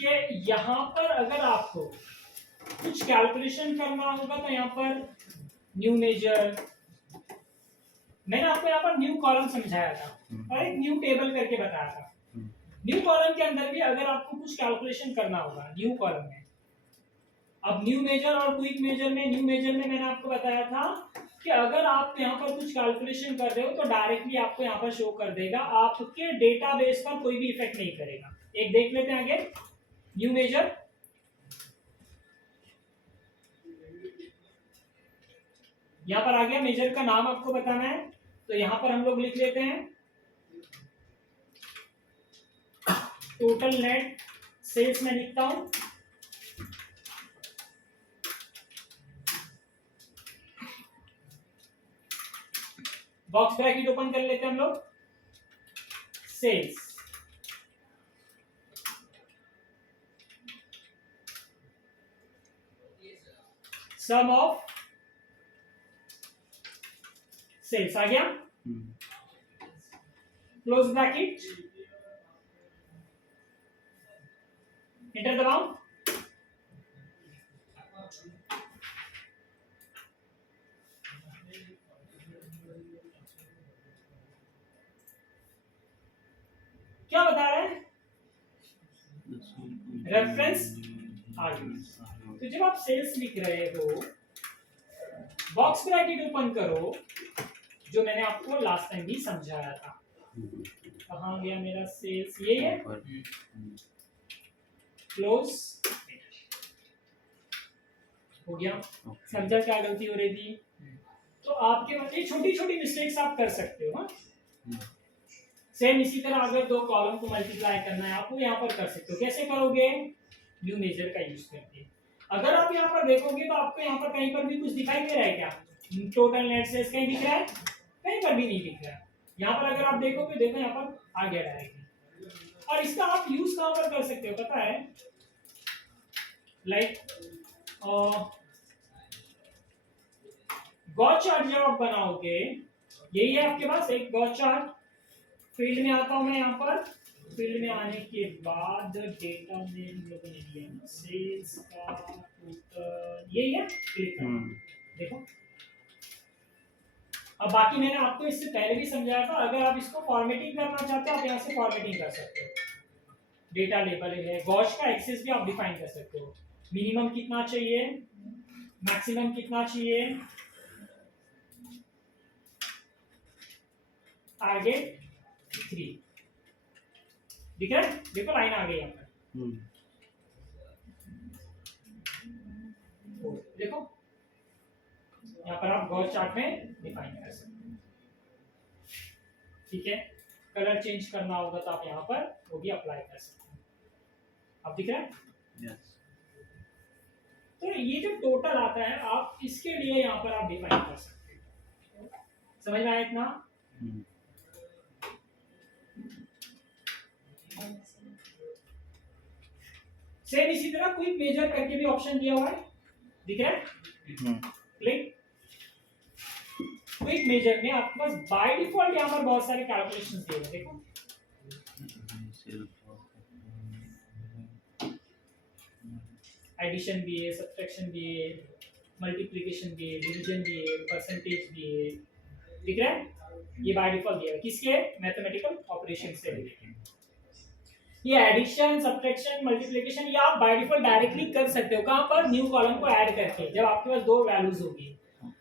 कि यहाँ पर अगर आपको कुछ कैलकुलेशन करना होगा तो यहाँ पर न्यू मेजर, मैंने आपको यहाँ पर न्यू कॉलम समझाया था और एक न्यू टेबल करके बताया था। न्यू कॉलम के अंदर भी अगर आपको कुछ कैलकुलेशन करना होगा न्यू कॉलम में, अब न्यू मेजर और क्विक मेजर में, न्यू मेजर में मैंने आपको बताया था कि अगर आप यहाँ पर कुछ कैलकुलेशन कर रहे हो तो डायरेक्टली आपको यहाँ पर शो कर देगा, आपके डेटाबेस पर कोई भी इफेक्ट नहीं करेगा। एक देख लेते हैं आगे, न्यू मेजर, यहाँ पर आ गया, मेजर का नाम आपको बताना है तो यहाँ पर हम लोग लिख लेते हैं टोटल नेट सेल्स में लिखता हूं, बॉक्स ब्रैकेट ओपन कर लेते हैं हम लोग, सेल्स सम ऑफ सेल्स आ गया, क्लोज ब्रैकेट, एंटर दबाओ, क्या बता रहे हैं रेफरेंस आगे। तो जब आप सेल्स लिख रहे हो बॉक्स ब्रैकेट ओपन करो, जो मैंने आपको लास्ट टाइम भी समझाया था। कहाँ गया मेरा सेल्स, ये है, क्लोज हो गया। समझा क्या गलती हो रही थी? तो आपके मतलब छोटी छोटी मिस्टेक्स आप कर सकते हो। सेम इसी तरह अगर दो कॉलम को मल्टीप्लाई करना है आपको यहाँ पर कर सकते हो। कैसे करोगे? न्यू मेजर का यूज करके। अगर आप यहाँ पर देखोगे तो आपको यहाँ पर कहीं पर भी कुछ दिखाई दे रहा है क्या? टोटल नेट सेल्स कहीं दिख रहा है? कहीं पर भी नहीं दिख रहा है। यहाँ पर अगर आप देखोगे, देखो यहाँ पर आ गया डायरेक्टली। और इसका आप यूज कहाँ पर कर सकते हो पता है? लाइक गॉस चार्ट जब आप बनाओगे, यही है आपके पास एक गॉस चार्ट। फील्ड में आता हूं मैं, यहाँ पर फील्ड में आने के बाद डेटा में हम लोगों ने दिया सेल्स का टोटल, यही है, क्लिक करो। देखो अब बाकी मैंने आपको इससे पहले भी समझाया था, अगर आप इसको फॉर्मेटिंग करना चाहते हो आप यहाँ से फॉर्मेटिंग कर सकते हो। डेटा लेबल है, गॉस का एक्सेस भी आप डिफाइन कर सकते हो। मिनिमम कितना चाहिए, मैक्सिमम कितना चाहिए, टारगेट 3 दिख रहा है? देखो लाइन आ गई यहाँ पर। देखो यहाँ पर आप गॉस चार्ट में डिफाइन कर सकते हैं। ठीक है, कलर चेंज करना होगा तो आप यहाँ पर वो भी अप्लाई कर सकते हैं। अब दिख रहा है? yes. तो ये जो टोटल आता है आप इसके लिए यहाँ पर आप डिफाइन कर सकते हैं। समझ में आया इतना? सेम इसी तरह क्विक मेजर करके भी ऑप्शन दिया हुआ है, दिख रहा है? क्लिक। क्विक मेजर में आपके पास बाय डिफॉल्ट यहाँ पर बहुत सारे कैलकुलेशंस दिए हैं। देखो एडिशन भी है, सब्ट्रैक्शन भी है, मल्टीप्लिकेशन भी है, डिवीजन भी है, परसेंटेज भी है, दिख रहा है? ये बाय डिफॉल्ट दिया है किसके? मैथमेटिकल ऑपरेशन से रिलेटेड। ये एडिशन, सब्ट्रैक्शन, मल्टीप्लिकेशन ये आप बाय डिफॉल्ट डायरेक्टली कर सकते हो। कहां पर? न्यू कॉलम को ऐड करके। जब आपके पास दो वैल्यूज होगी,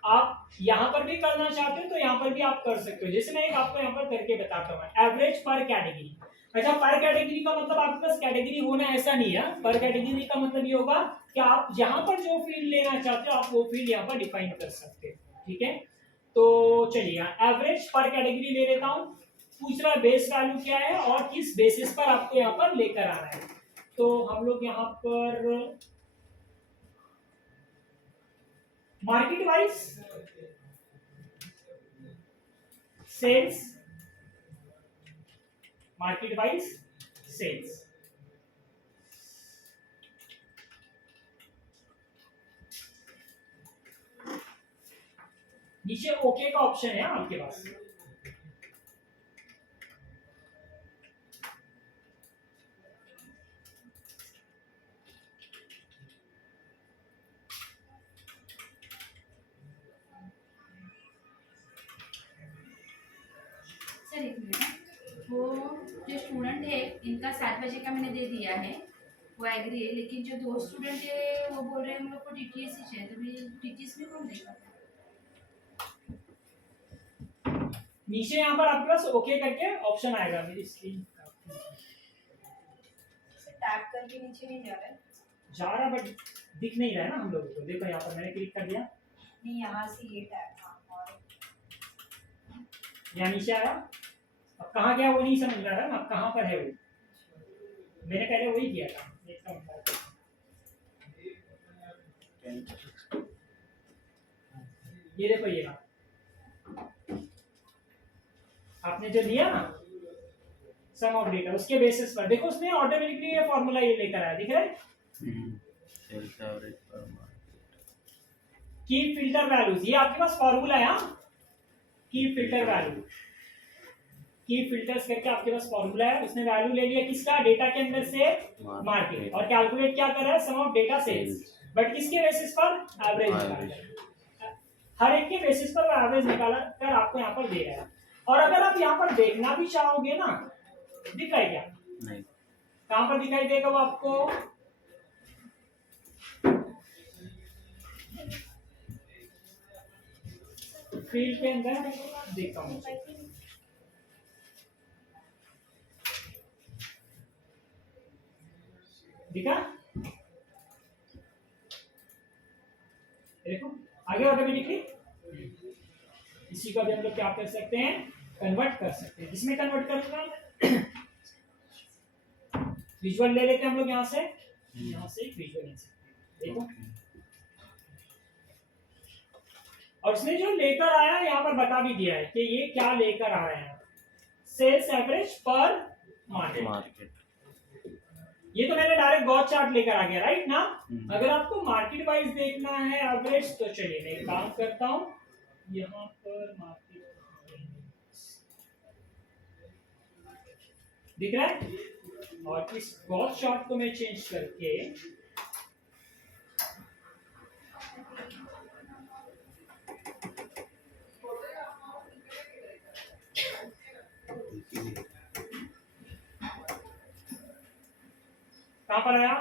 आप यहां पर भी करना चाहते हो तो यहां पर भी आप कर सकते हो। जैसे मैं एक आपको यहां पर करके बताता हूं, एवरेज पर कैटेगरी। अच्छा, पर कैटेगरी का मतलब आपके पास कैटेगरी होना ऐसा नहीं है। पर कैटेगरी का मतलब ये होगा कि आप यहां पर जो फील्ड लेना चाहते हो आप वो फील्ड यहां पर डिफाइन कर सकते हो। ठीक है, तो चलिए एवरेज पर कैटेगरी ले लेता हूं। पूछ रहा है बेस वैल्यू क्या है और किस बेसिस पर आपको यहाँ पर लेकर आना है। तो हम लोग यहाँ पर market wise sales, market wise sales, नीचे ओके का ऑप्शन है आपके पास। जो स्टूडेंट है इनका 7 बजे का मैंने दे दिया है, वो एग्री है, लेकिन जो 2 स्टूडेंट है वो बोल रहे हैं हम लोग को टीटीएस ही चाहिए, तो फिर टीटीएस में कौन देगा? नीचे यहाँ पर आपके पास ओके करके ऑप्शन आएगा। मेरी स्क्रीन टैप करके नीचे नहीं जा रहा है, जा रहा बट दिख नहीं रहा है ना हम लोगों को। देखो यहाँ पर मैंने क्लिक कर दिया, नहीं यहाँ से ये टैप, हाँ, और यहाँ नीचे आया। अब कहाँ गया वो नहीं समझ रहा है ना, अब कहाँ पर है वो। मैंने पहले वही किया था, देखता हूँ। ये देखो, ये रहा। आपने जो दिया ना सम ऑफ डेटा, उसके बेसिस पर देखो उसने ऑटोमेटिकली ये फॉर्मूला ये लेकर आया, दिख रहा है। सेल्स एवरेज पर की फिल्टर वैल्यूज, ये आपके पास फॉर्मूला है। की फिल्टर वैल्यू, की फिल्टर्स करके आपके पास फॉर्मूला है। उसने वैल्यू ले लिया किसका, डेटा के अंदर से मार्केट, और कैलकुलेट क्या कर रहा है, सम ऑफ डेटा सेल्स, बट किसके बेसिस पर, एवरेज निकाला। हर एक के बेसिस पर वो एवरेज निकाला कर आपको यहाँ पर दे रहा है। और अगर आप यहाँ पर देखना भी चाहोगे ना, दिख रहा है क्या, नहीं, कहाँ पर दिखाई देगा वो आपको, फील्ड के अंदर देखता हूँ। दिखा, देखो आगे ऑटोमेटिकली। इसी को भी हम लोग क्या कर सकते हैं, कन्वर्ट कर सकते हैं। किसमें कन्वर्ट करूंगा, विजुअल ले लेते हैं हम लोग यहाँ से, यहाँ से विजुअल ले सकते हैं। देखो, और उसने जो लेकर आया यहाँ पर बता भी दिया है कि ये क्या लेकर आ रहे हैं, सेल्स एवरेज पर मार्केट। ये तो मैंने डायरेक्ट गॉस चार्ट लेकर आ गया, राइट ना। अगर आपको मार्केट वाइज देखना है एवरेज, तो चलिए मैं एक काम करता हूँ, यहाँ पर मार्केट दिख रहा है, और इस गॉस चार्ट को मैं चेंज करके कहां पर आया,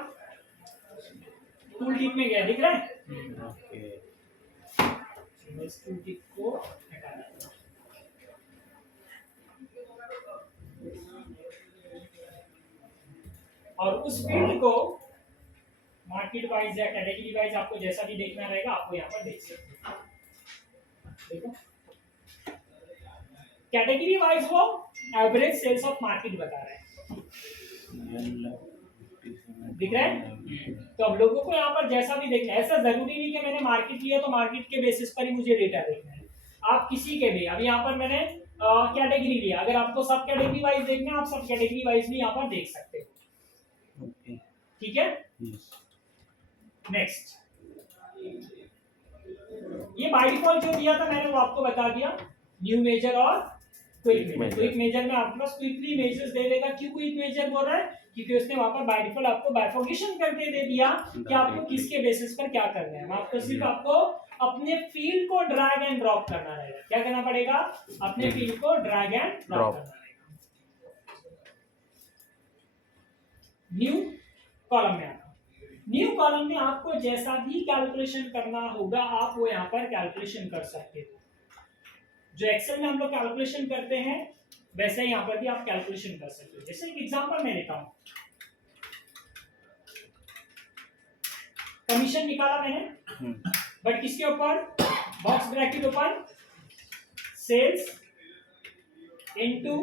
टूल टिप में गया, दिख रहा है। इस टूल टिप को हटा दें। और उस फील्ड को मार्केट वाइज या कैटेगरी वाइज आपको जैसा भी देखना रहेगा, आपको यहाँ पर देख सकते हैं। देखो, कैटेगरी वाइज वो एवरेज सेल्स ऑफ मार्केट बता रहा है, दिख रहा है। तो हम लोगों को यहाँ पर जैसा भी देखना है, ऐसा जरूरी नहीं कि मैंने मार्केट लिया तो मार्केट के बेसिस पर ही मुझे डेटा देखना है। आप किसी के भी, अब यहाँ पर मैंने कैटेगरी लिया, अगर आपको सब कैटेगरी वाइज देखना है, आप सब कैटेगरी वाइज भी यहाँ पर देख सकते हो। ठीक है, नेक्स्ट। ये बाय डिफॉल्ट जो दिया था मैंने वो आपको बता दिया, न्यू मेजर और क्विक मेजर। क्विक मेजर में आपके पास क्विकली मेजर्स दे देगा। क्यों क्विक मेजर बोल रहा है, क्योंकि उसने वहां पर बाय डिफॉल्ट आपको बाइफर्केशन करके दे दिया कि आपको किसके बेसिस पर क्या करना है। आपको सिर्फ आपको अपने फील्ड को ड्रैग एंड ड्रॉप करना रहेगा। क्या करना पड़ेगा, अपने फील्ड को ड्रैग एंड ड्रॉप करना रहेगा। न्यू कॉलम में आना, न्यू कॉलम में आपको जैसा भी कैलकुलेशन करना होगा आप वो यहाँ पर कैलकुलेशन कर सकते हो। जो एक्सेल में हम लोग कैलकुलेशन करते हैं वैसे ही यहाँ पर भी आप कैलकुलेशन कर सकते हो। जैसे एक एग्जांपल मैं लेता हूँ, कमीशन निकाला मैंने, बट किसके ऊपर, बॉक्स ब्रैकेट ऊपर सेल्स इनटू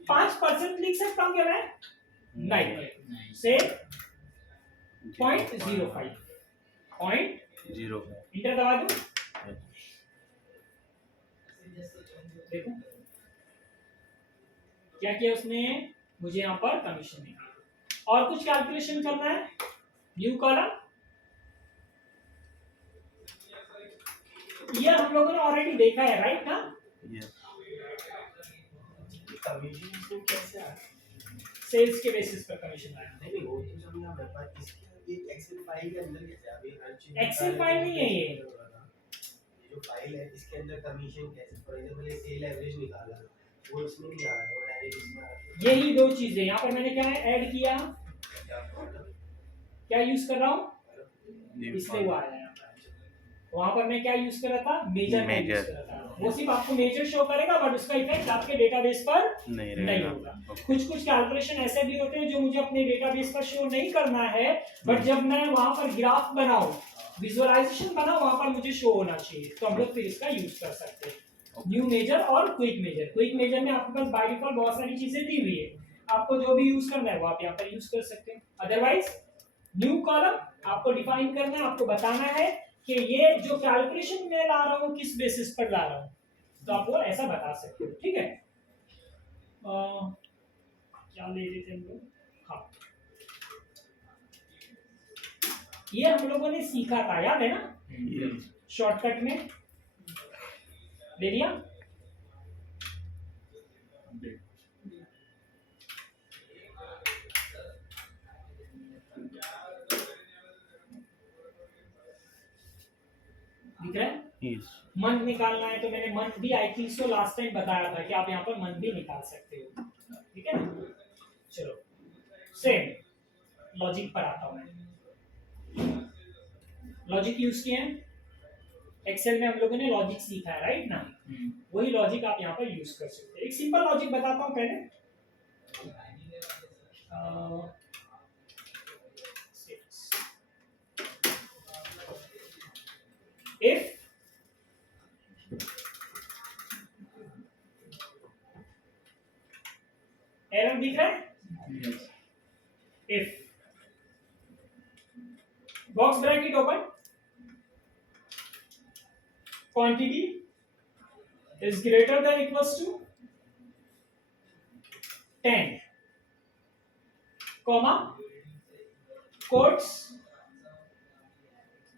5% लिख सकता हूँ क्या मैं, नहीं, से 0.05 इंटर दबा दूं। देखो क्या किया उसने, मुझे यहाँ पर कमीशन निकाला। और कुछ कैलकुलेशन करना है, न्यू कॉलम, ये हम लोगों ने ऑलरेडी देखा है, राइट ना। कमीशन को कैसे आया, सेल्स के बेसिस पर कमीशन आया। नहीं वो तो समझा मैं, पर इसके ये एक्सेल फाइल के अंदर कैसे अभी हर चीज एक्सेल फाइल नहीं है ये जो फाइल है इसके अंदर कमीशन कैसे, फॉर एग्जांपल ये सेल एवरेज निकाला वो इसमें नहीं आ रहा है, यही दो चीजें यहाँ पर मैंने क्या है ऐड किया, क्या यूज कर रहा हूँ, इसलिए वो आया यहाँ पर। वहां पर मैं क्या यूज कर रहा था, मेजर का यूज कर रहा था। वो सिर्फ आपको मेजर शो करेगा बट उसका इफेक्ट आपके डेटाबेस पर नहीं होगा। कुछ कुछ कैलकुलेशन ऐसे भी होते हैं जो मुझे अपने डेटाबेस पर शो नहीं करना है, बट जब मैं वहां पर ग्राफ बनाऊं, विजुअलाइजेशन बनाऊं, वहां पर मुझे शो होना चाहिए, तो हम लोग फिर इसका यूज कर सकते हैं। न्यू मेजर और क्विक मेजर। क्विक मेजर में आपके पास बाय डिफॉल्ट बहुत सारी चीजें दी हुई है, आपको जो भी यूज करना है वो आप यहाँ पर यूज कर सकते हैं। अदरवाइज न्यू कॉलम आपको डिफाइन करना है, आपको बताना है कि ये जो कैलकुलेशन मैं ला रहा हूँ किस बेसिस पर ला रहा हूँ, तो आप वो ऐसा बता सकते हो। ठीक है, क्या ले रहे थे हम लोग, हाँ ये हम लोगों ने सीखा था, याद है ना, शॉर्टकट में ले लिया। दिख रहा है, मंथ निकालना है तो मैंने मंथ भी I think so last time बताया था कि आप यहाँ पर मंथ भी निकाल सकते हो। ठीक है ना, चलो सेम लॉजिक पर आता हूँ मैं। लॉजिक यूज किए हैं एक्सेल में, हम लोगों ने लॉजिक सीखा है राइट ना, वही लॉजिक आप यहाँ पर यूज कर सकते हैं। एक सिंपल लॉजिक बताता हूँ पहले। इफ एरर दिख रहा है, if box bracket open, quantity is greater than equals to 10 comma quotes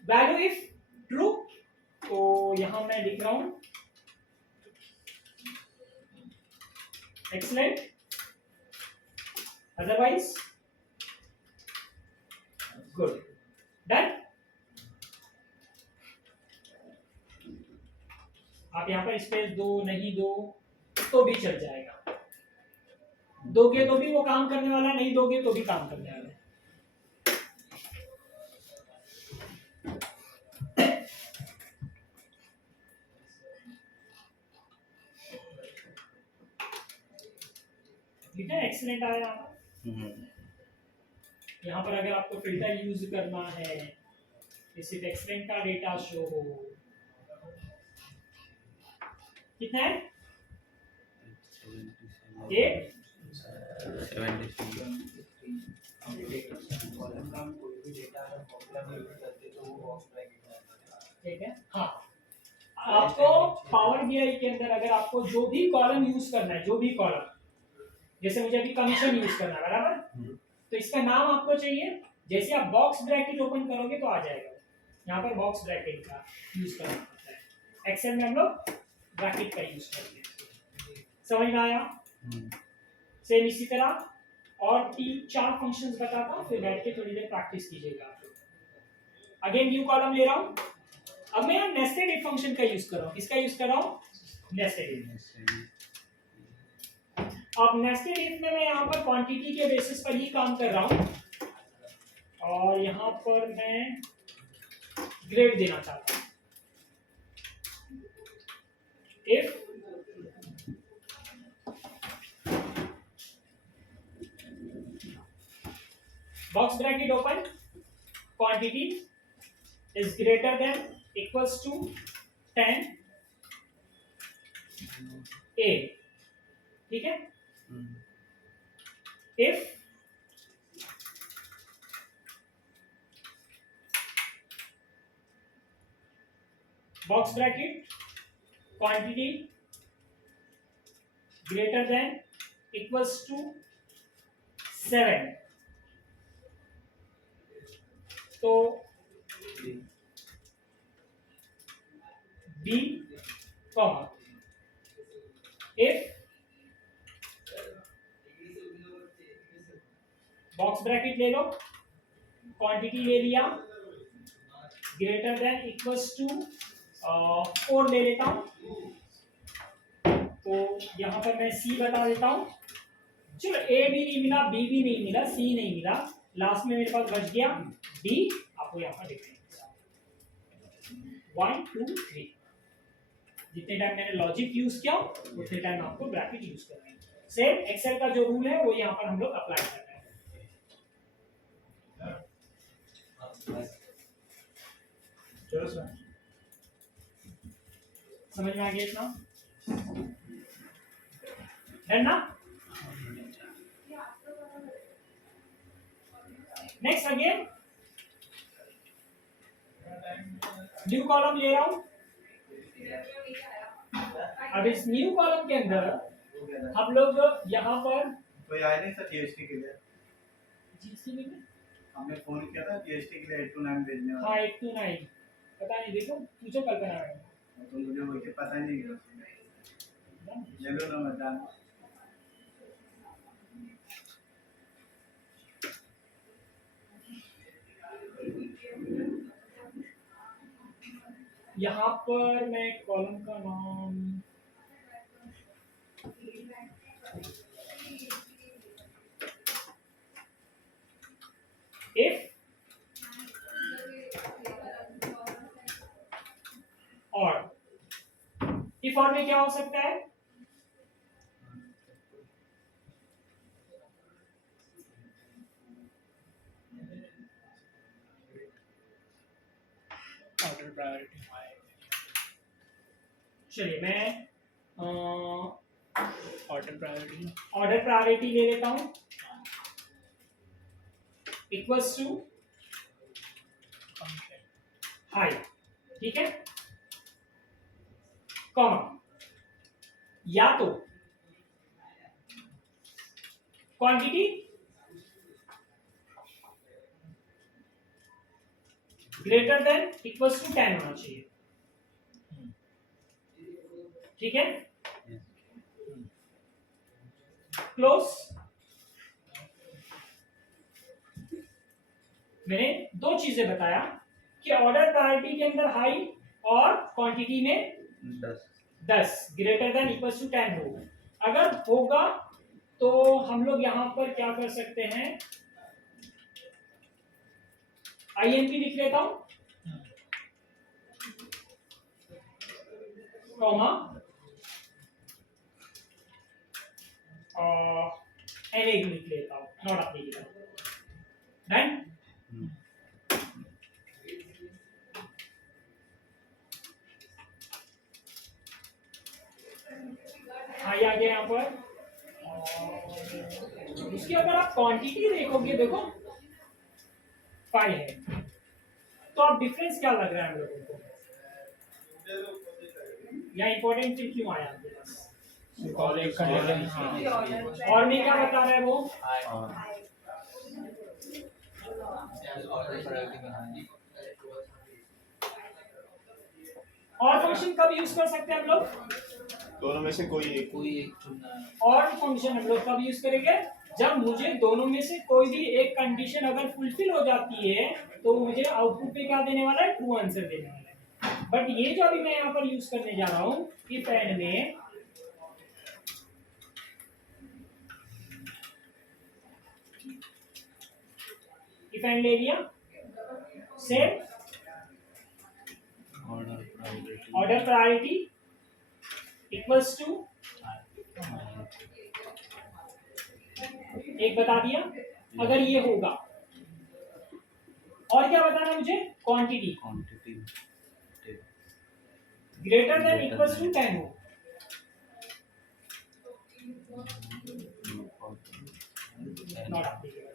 value if true, तो यहां मैं लिख रहा हूं excellent, otherwise good, done। आप यहाँ पर स्पेस दो नहीं दो तो भी चल जाएगा, दोगे तो भी वो काम करने वाला, नहीं दोगे तो भी काम करने वाला है। ठीक है, एक्सीलेंट आया। यहाँ पर अगर आपको फिल्टर यूज करना है, सिर्फ एक्सीलेंट का डेटा शो हो, कितना है 8 ठीक है। हाँ, आपको पावर बीआई के अंदर अगर आपको जो भी कॉलम यूज करना है, जो भी कॉलम, जैसे मुझे अभी कमीशन यूज करना है बराबर, तो इसका नाम आपको चाहिए, जैसे आप बॉक्स ब्रैकेट ओपन करोगे तो आ जाएगा, यहाँ पर बॉक्स ब्रैकेट का यूज करना पड़ता है। एक्सेल में हम लोग ब्रैकेट का यूज करते हैं, समझ में आया। सेम इसी तरह और 3-4 फंक्शंस बताता हूँ, फिर बैठ के थोड़ी देर प्रैक्टिस कीजिएगा। अगेन न्यू कॉलम ले रहा हूँ, अब मैं यहाँ नेस्टेड इफ फंक्शन का यूज कर रहा हूँ। किसका यूज कर रहा हूँ, नेस्टेड इफ। अब नेस्टेड इफ में मैं यहाँ पर क्वांटिटी के बेसिस पर ही काम कर रहा हूँ, और यहाँ पर मैं ग्रेड देना चाहता हूँ। If box bracket open, quantity is greater than equals to 10 a, ठीक है। if box bracket quantity greater than equals to 7, तो b comma if box bracket ले लो, क्वांटिटी ले लिया, ग्रेटर देन इक्वल्स टू 4 ले लेता हूं, तो यहां पर मैं c बता देता हूं, चलो ए भी नहीं मिला, बी भी नहीं मिला, सी नहीं मिला, लास्ट में मेरे पास बच गया डी। आपको यहाँ पर देखना 1 2 3, जितने टाइम मैंने लॉजिक यूज किया उतने टाइम आपको ब्रैकेट यूज करना है। सेम एक्सेल का जो रूल है वो यहाँ पर हम लोग अप्लाई कर रहे हैं। चलो सर, समझ में आ गया इतना? डन ना? नेक्स्ट अगेन न्यू कॉलम ले रहा हूं। अब इस न्यू कॉलम के अंदर हम लोग यहाँ पर कोई आया नहीं सर जीएसटी के लिए? जीएसटी में हमने फोन किया था जीएसटी के लिए 829 भेजने वाला। हाँ 829 पता नहीं, देखो पूछो कल्पना में। तो मुझे वो के पता नहीं, ले लो ना मतदान। यहाँ पर मैं कॉलम का नाम इफ और, इफ और में क्या हो सकता है? Order priority. चलिए मैं ऑर्डर प्रायोरिटी। ऑर्डर प्रायोरिटी ले लेता हूं, इक्वल्स टू हाई, ठीक है, कॉमा, या तो quantity greater than equals to 10 होना चाहिए, ठीक है, क्लोज। मैंने दो चीजें बताया कि ऑर्डर प्रायोरिटी के अंदर हाई और क्वांटिटी में 10 ग्रेटर देन इक्वल्स टू 10 होगा। अगर होगा तो हम लोग यहां पर क्या कर सकते हैं, INP लिख लेता हूं, कॉमा एलेग लिख लेता हूं, नॉट एप्लीकेबल। डन। हाई आ गया यहाँ पर। उसकी अगर आप क्वांटिटी देखोगे, देखो 5 है, तो आप डिफरेंस क्या लग रहा है हम लोगों को? या इंपॉर्टेंट चीज क्यों आया आपके पास? और एक कंडीशन। हाँ, और में क्या बता रहा है वो? और फंक्शन कब यूज कर सकते हैं हम लोग? दोनों में से कोई एक चुनना है। और फंक्शन हम लोग कब यूज करेंगे? जब मुझे दोनों में से कोई भी एक कंडीशन अगर फुलफिल हो जाती है तो मुझे आउटपुट पे क्या देने वाला है? ट्रू आंसर देने वाला है। बट ये जो अभी मैं यहाँ पर यूज करने जा रहा हूँ इफ एंड में, इफ एंड ले लिया, same order priority equals to एक बता दिया। अगर ये होगा और क्या बताना मुझे? Quantity greater than equals to 10 हो। Not applicable.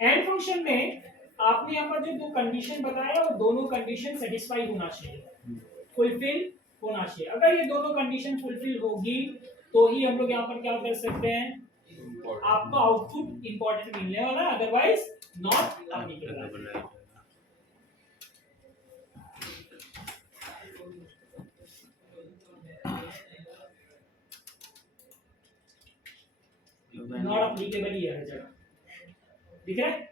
एंड फंक्शन में आपने यहाँ पर जो दो कंडीशन बताया वो दोनों कंडीशन सेटिस्फाई होना चाहिए, फुलफिल होना चाहिए। अगर ये दोनों कंडीशन फुलफिल होगी तो ही हम लोग यहाँ पर क्या कर सकते हैं, आपको आउटपुट इंपॉर्टेंट मिलने वाला है, otherwise not applicable. Not applicable ही है हर जगह, दिख रहा है?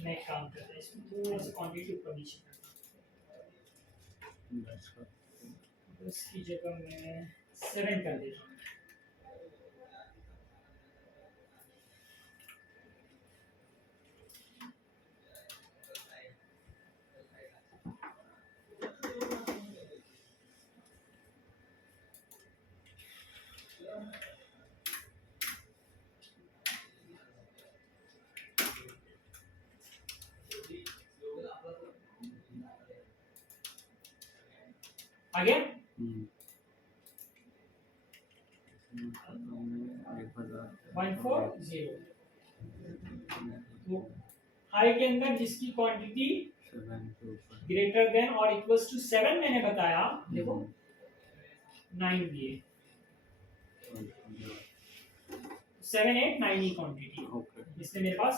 मैं एक काम करता हूँ, इसमें थोड़ा सा क्वांटिटी ऊपर नीचे तो इसकी जगह मैं 7 कर देता हूँ। आ गया? हम्म। 140। तो आई के अंदर जिसकी क्वांटिटी 7 के ऊपर ग्रेटर देन और इक्वल्स टू 7 मैंने बताया, देखो 9 दिए, 7 8 9 ही क्वांटिटी। ओके इसलिए मेरे पास,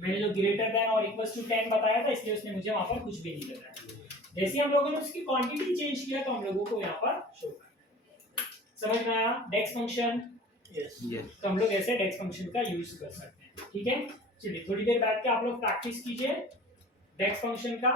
मैंने जो ग्रेटर देन और इक्वल्स टू 10 बताया था, इसलिए उसने मुझे वहां पर कुछ भी नहीं बताया। जैसे ही हम लोगों ने उसकी क्वांटिटी चेंज किया तो हम लोगों को यहाँ पर शो कर, समझ में आया डेक्स फंक्शन? यस यस तो हम लोग ऐसे डेक्स फंक्शन का यूज कर सकते हैं। ठीक है, चलिए थोड़ी देर बैठ के आप लोग प्रैक्टिस कीजिए डेक्स फंक्शन का।